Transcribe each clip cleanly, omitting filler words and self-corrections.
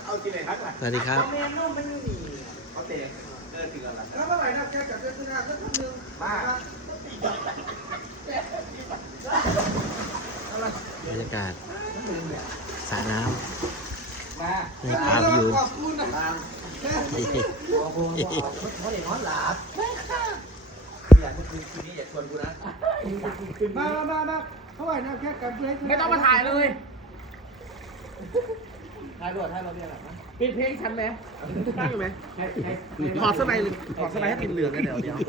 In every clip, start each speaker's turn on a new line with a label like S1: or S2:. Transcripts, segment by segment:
S1: เอากินไหนทักล่ะ
S2: สวัสดีครับ
S1: เมนูมันอยู่นี่เขาเตะถึงอะไร
S3: แล้วเมื่อไหร่นะแกจับเดือนตุลาคมก็ทำหนึ่ง
S1: บ้า
S2: บรรยากาศสระน้
S1: มา
S2: ำในปลาพยูน
S3: ขอบคุณนะ
S1: เขาเด็กนอนหลับอยากคืนนี้อย่าชวนกูนะ
S3: มาเท่าไหร่นะแค่กันเพื่อให้
S1: ไม่ต้องมาถ่ายเลยถ่ายรวดเรียกอะไรนะปิดเพลงฉันไหมตั้งอยู่ไหมถอดเสื้อในถอดเสื้อในให้ปิดเหลืองกันเดี๋ยว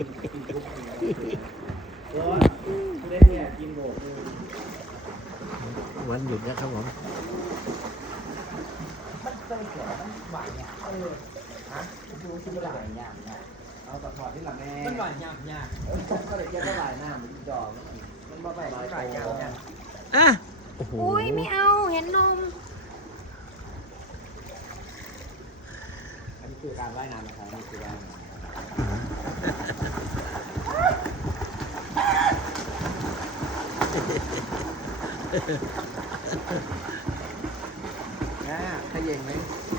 S1: เล่นเนี่ยกินโบก
S2: วันหยุดนะครับผม
S1: มันจะเกี่ยวมันหวานเนี่ยฮะดูที่มันหวานยากเนี่ยเอาแต่ถอดที่หลังแม่มันหวานยากก็เลยแก้ก็หลายหน้ามันจอมันมาไปหลายยากเนี่ย
S2: อ่ะโอ้โห
S4: อุ้ยไม่เอาเห็นนม
S1: อันนี้คือการว่ายน้ำนะครับนี่คือว่ายน้ำขย่งไหม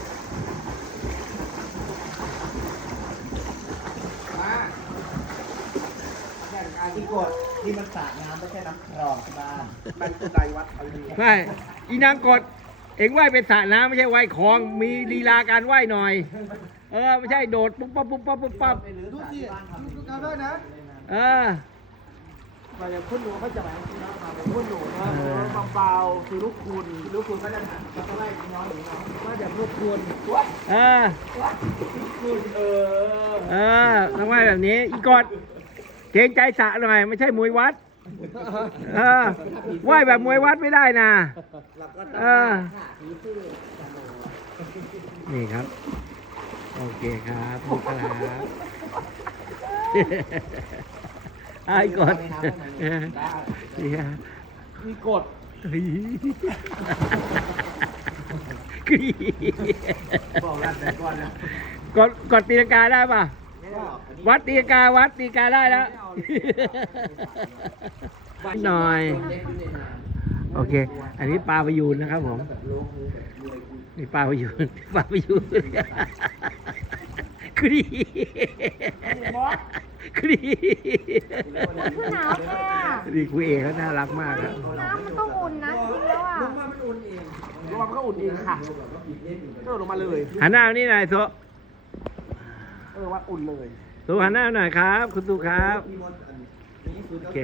S1: มาแข่งการที่กดที่มันสาดน้ำไม่ใช่น้ำคลองที่บ้านมันคือใจวัดเอาดี
S5: ไม่อีนางกดเอ็งว่ายเป็นสระน้ำไม่ใช่ว่ายคลองมีลีลาการว่ายหน่อย ไม่ใช่โดดปุ๊บปั๊บปุ๊บปั๊บปุ๊บปั๊บ
S3: ดูสิดูกันด้วยนะ
S5: เออ
S1: มาอย่างคุณหนูเขาจะแบบนี้นะมาเป็นคุณหนูนะเบาๆคือลูกคุณก็จะหันก็ไล่น้องหนูน้องมาจากลูกคุณว้า
S5: เออ
S1: คุณ
S5: ต้องว่ายแบบนี้อีกดเกรงใจสระหน่อยไม่ใช่มวยวัดว่ายแบบมวยวัดไม่ได้นะนี่ครับโอเคครับพูดครับไอ้กด
S1: มีกฎ บอกรัดแต่ก่อนนะ
S5: กดตีลังกาได้ป่ะวัดตีลังกาได้แล้วหน่อยโอเคอันนี้ปลาพยูนนะครับผมนี่ปลาพยูนครี
S4: หนาวแค่
S5: นี่ครูเอเขาน่ารักมากครับ
S4: น้ำมันต้องอุ่นนะจริงแล้วอ่ะ
S1: ลงมามันก็อุ่นเองค่ะก็ลงมาเลย
S5: หันหน้ามานี่หน่อยโซ
S1: ว่าอุ่นเลย
S5: โซหันหน้ามาหน่อยครับ คุณตูครับโอเค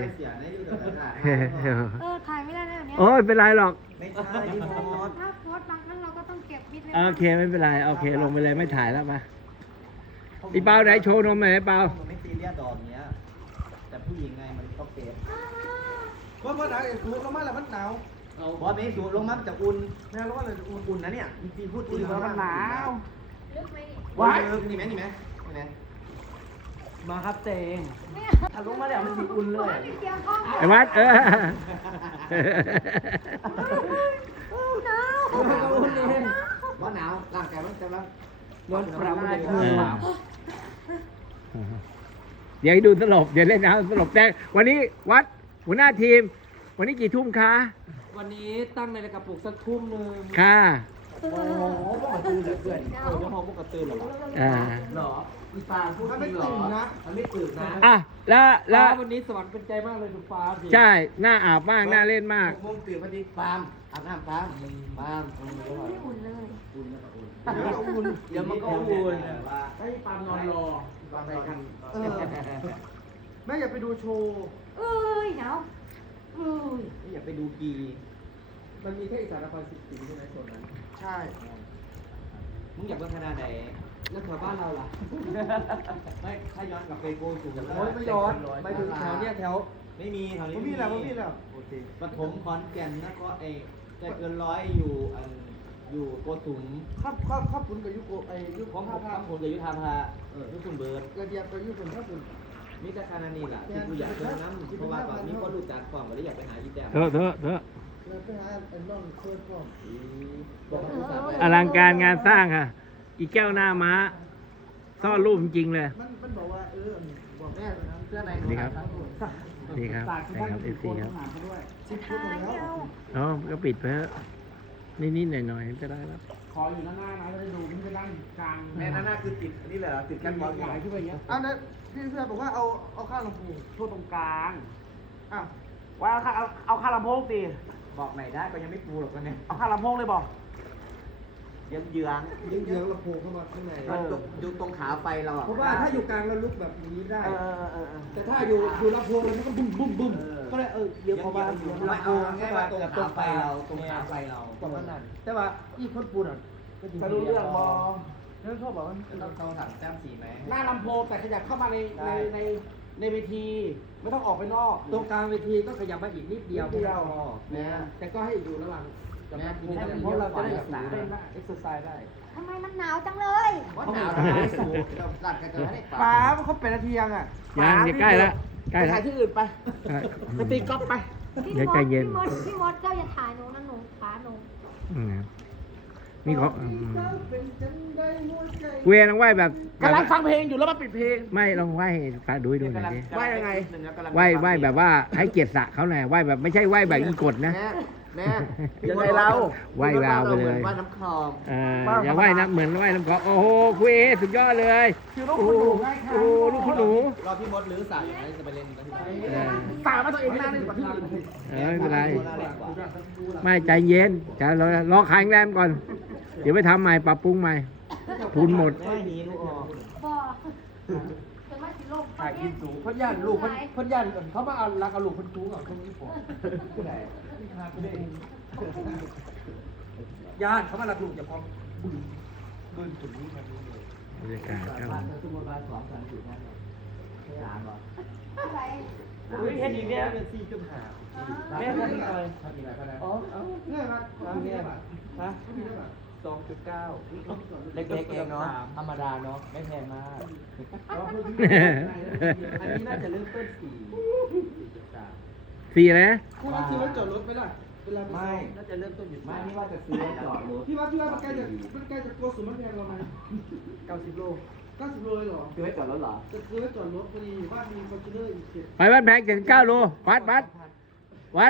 S4: ถ่ายไม่ได้นะแบบเนี้ย
S5: โอ้ยเป็นไรหรอก
S1: ไม่ใช่พี่มด
S4: ถ้าโพสต์บางครั้งเราก็ต้องเก็บมิดไว้
S5: โอเคไม่เป็นไรโอเคลงไปเลยไม่ถ่ายแล้วมาอีเปาไหนโชว์นมหน่อยไอ้เปา
S1: มันไม่ซีเรียสดอกเนี้ยแต่ผู้หญิงไงมันต้องเก็บ
S3: เพราะหนาวเองสูงลงมาแล้วมันหนาว
S1: บอสไม่สูดลงมาจะอุ่นแม่รู้ว่าเลยอุ่นนะเนี่ยจริงๆพูดจริงแล้วมันหนาว
S4: ลึกไหมนี่
S1: ว้ายนี่ไหมมาครับเตงถ้าลงมาแล้วมันสิอุ่นเลย
S4: ไม่เกี่ยวข้อง
S5: ไอ้วัด
S4: หนาว
S1: ว่าหนาวร่างกายมันจะโดนปรับ
S5: เดี๋ยวให้ดูสลบเดี๋ยวเล่นน้ำสลบแต่วันนี้วัดหัวหน้าทีม วันนี้กี่ทุ่มคะ
S1: วันนี้ตั้งในกระปุกสักทุ่มนึง
S5: ค่ะ
S1: โอ้โหพวกกระตือเหลือเกินเจ้าพ่อพวกกระตือเหรอ หรออีปานพูดจริงเหรอมันไม่ตื่นนะ
S5: อ่ะแล้ว
S1: วันนี้สวรรค์เป็นใจมากเลยดูฟ้าดิ
S5: ใช่หน้าอาบมากหน้าเล่นมาก
S1: โมงตื่นพอดีปามอาบน้ำปาม
S4: ไม่อุ่นเลย
S1: เดี๋ยวมันก็อุ่นให้ปามนอนรอปามไปกัน
S3: แม่อย่าไปดูโชว์
S4: เอ้ยหนาวเอ้ย
S1: อย่าไปดูกีมันมีแค่อีสานนครศรีใช่ไหมส่วนนั้น
S3: ใช่
S1: มึงอยากเป็นคณะไหนแล้วแถวบ้านเราล่ะไม่ถ้าย้อนกลับไปโกสูง
S3: โอ้ยไม่ย้อนไปถึงแถวเนี้ยแถว
S1: ไม่มีแถวนี้
S3: ผมมีแล้ว
S1: โอเคปฐมขอนแก่นนครใจเกินร้อยอยู่โกสุม
S3: ข้าปุ่นกับยุโกไอยุ
S1: พร้อม
S3: ข้า
S1: ข้ามผมกับยุทธาภาทุกคนเบิร์ด
S3: ระเบียบกับยุคนข้าปุ่น
S1: มิตรคานานี่แหละที่กูอยากเจอน้ำเพราะว่าแบบนี้ก็รู้จักก่อนก็เลยอยากไปหาอีแต้ม
S5: เถอะ
S3: แล้วไปหาไอ้น้องเพื่อนพ่อ
S1: บอกว่าผู้สาว
S5: อลังการงานสร้างค่ะ อีแก้วหน้าม้าซ่อนรูปจริงเลย
S3: มันบอกว่าบอกแม่
S1: เสื้อใน
S5: นี่ครับ นี่ครับใช่ครับเอฟซีครับ
S4: ถ่ายเอา
S5: อ๋อก็ปิดไปเถอะนิดๆหน่อยๆจะได้แล้ว
S3: ขออยู่หน้านะเราจะดูมันไปนั่งกลาง
S1: แม่นั่นคือติดนี่เหรอติดแคทบอล
S3: ใหญ่ขึ้นไปอย่างเงี้ยอ้าวนะพี่เพื่อนบอกว่าเอาข้าวลำโพงโทษตรงกลางอ้าวว่าเอาข้าวลำโพงตี
S1: บอกไหนได้ก็ยังไม่ปูหรอกตอนนี้
S3: เอาข้าวลำโพงเลยบอก
S1: เยื้องเยื้อง
S3: เยื้องลำโพงเข้ามาข้างใน
S1: อยู่ตรงขาไฟเราอ่ะ
S3: เพราะว่าถ้าอยู่กลางเราลุกแบบนี้ได้
S1: เออ
S3: แต่ถ้าอยู่ลำโพงแล้วมันก็บุ้มบุ้มบุ้มก็เลยเดี๋ยวพอมาเดี๋ยว
S1: ไม่
S3: ลำโพ
S1: เอา
S3: ง
S1: ง่ายว่าตรงขาไฟเราตรงขาไฟเรา
S3: ประมาณนั้นแต่ว่าอีคนปูนอ่ะ
S1: จะรู้เรื่องบอ
S3: เรื่องเขาบอกว่า
S1: ต้องถามแต้มสีไหม
S3: หน้าลำโพงแต่ขยับเข้ามาในเวที ไม่ต้องออกไปนอก ตรงกลางเวทีก็ขยับมาอีกนิดเดียวนะแต่ก็ให้อยู่ระหว่างกับลำโพงเพราะเราจะได้แบบเต้นได้เอ็กซ์ไซส์ได้
S4: ทำไมมันหนาวจังเลย
S1: ว่าหนาวนะสูงเราตัดกันจะให้
S3: ป๋ามันเขาเป็นนาทียังอ่ะ
S5: ยังจะใกล้ละใกล้
S3: ไป
S5: ละ
S3: ถ่ายที่อื่นไปไปตีกอล์ฟไป
S4: พี่
S5: เดี๋ยว
S4: ม
S5: ใจ
S4: ด
S5: เย็น
S4: พี่มดเจ้าอย่าถ่ายหนูนะหนูขาหนู
S5: อืมมีของเวียนต้องไหวแบบ
S3: กำลังฟังเพลงอยู่แล้วมาปิดเพลง
S5: ไม่ลองไหวให้ตาดูให้ดูหน่อยดิ
S3: ว่ายังไง
S5: ไหวแบบว่าให้เกียรติสระเขาหน่อยไหวแบบไม่ใช่ไหวแบบอีกดนะ
S1: แม่
S3: ยังไงเรา
S5: ไหวราวไปเลย
S1: ว่าน้ำคลอง
S5: อย่าไหวนะเหมือนไหวน้ำกอกโอ้โหคุยเอสุดยอดเลย
S3: คือลูกคุณหนูง่ายค่ะ
S5: โอ้โหลูกคุณหนู
S1: รอพี่มดหรือสายอย่างไรจะไปเล่นกันที่ไหน
S3: ฝากมาตัวเองหน้านี่กว่าที่อื่น
S5: ไม่เป็นไรไม่ใจเย็นจะรอขายแรมก่อน เดี๋ยวไปทำใหม่ปรับปรุงใหม่ทุนหมด
S1: แม่นี้ลูกออก
S4: บ่จะมาสิโลก
S3: ถ่ายกินสูงพ่อย่านลูกพ่อย่านเขามาเอารักเอาลูกคนสูงอ่ะตรงนี้ผมที่ไหนย่านเขามารับลูกอย่าพร้อมบึ้นจุดนี้ครับ
S5: บรรยากาศครับ
S1: บ้านสมมติบ้าน2 3 4 5ไม่อ่านหรอ
S4: อะไร
S3: เห็นอีกเนี่ย
S1: เป็น4จุดห้า
S3: แม่ทำอะไร
S1: ทำอะไรก็ได้
S3: อ๋อเนี่ยครับเนี่ยฮะ
S1: 2.9เล็กๆเองเนาะธรรมดาเนาะไม่แพงมากอันนี้น่าจะเริ่มต้น4.3
S5: สี่แล้ว
S3: คุณว่าซื้อรถจอดรถไหมล่ะเวลา
S1: ไม่น่าจะเริ่มต้นอยู่ไม่นี่ว่าจะซื้อจอดรถ
S3: พี่ว่ามันใกล้จะตัวสูงมันแพงเราไหม
S1: 90 โล
S3: 90 โลเลยเหรอ
S1: ซื้อให้จอดรถเหรอ
S3: จะซื้อจอดรถพอดีบ้านมีคอนเทนเนอร์อีกเจ็ด
S5: ไปวัดแพง79 โลวัดไปวัด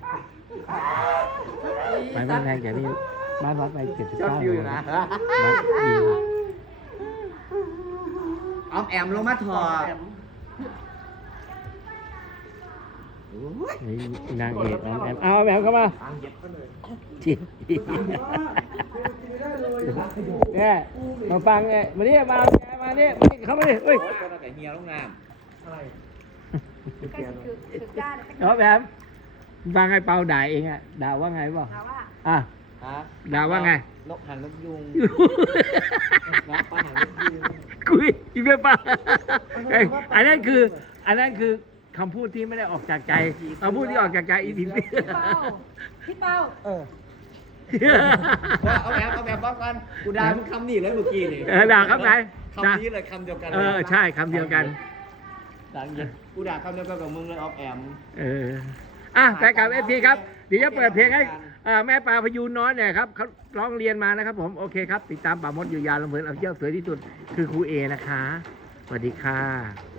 S5: แพงจากนี้บ้านวัดไป79
S1: ยอดวิวอยู่นะ ออมแอมลงมาถอด
S5: นี่นางเอกน้องแอมเอาแอมเข้ามาจิเนี่ยมาฟังไงมาเนี่ยมาแกมาเนี่ยเข้ามาดิเฮ้ย
S1: ก็ตั้งแต่เฮียลงน้
S3: อะไร
S4: ใกล้สิถึงด้าน
S5: น้องแอมฟังไอ้เปาด่าเองอะด่าว่าไงบอก
S4: ถามว่า
S5: อ่ะ
S1: ำฮะ
S5: ด่าว่าไง
S1: นกหันนกยุงนะปลาหันนกยุง
S5: คุยอีเมป้าอันนั้นคือคำพูดที่ไม่ได้ออกจากใจคำพูดที่ออกจากใจอีทิม
S4: พี่เป้า
S1: เอาแบบป้องกันกูด่ามึงคำนี้เลยเมื่อกี้นี่
S5: ด่าคำไหน
S1: คำนี้เลยคำเดียวกัน
S5: ใช่คำเดียวกัน
S1: ดังเย็นกูด่าคำเดียวกันกับมึงเลยออฟแอม
S5: แต่กับเอฟซีครับ เดี๋ยวจะเปิดเพลงให้แม่ปลาพยูนน้อยเนี่ยครับเขาร้องเรียนมานะครับผม โอเคครับ ติดตามป่ามดอยู่ยาวลำเพลินเอาเที่ยวสวยที่สุด คือครูเอนะคะ สวัสดีค่ะ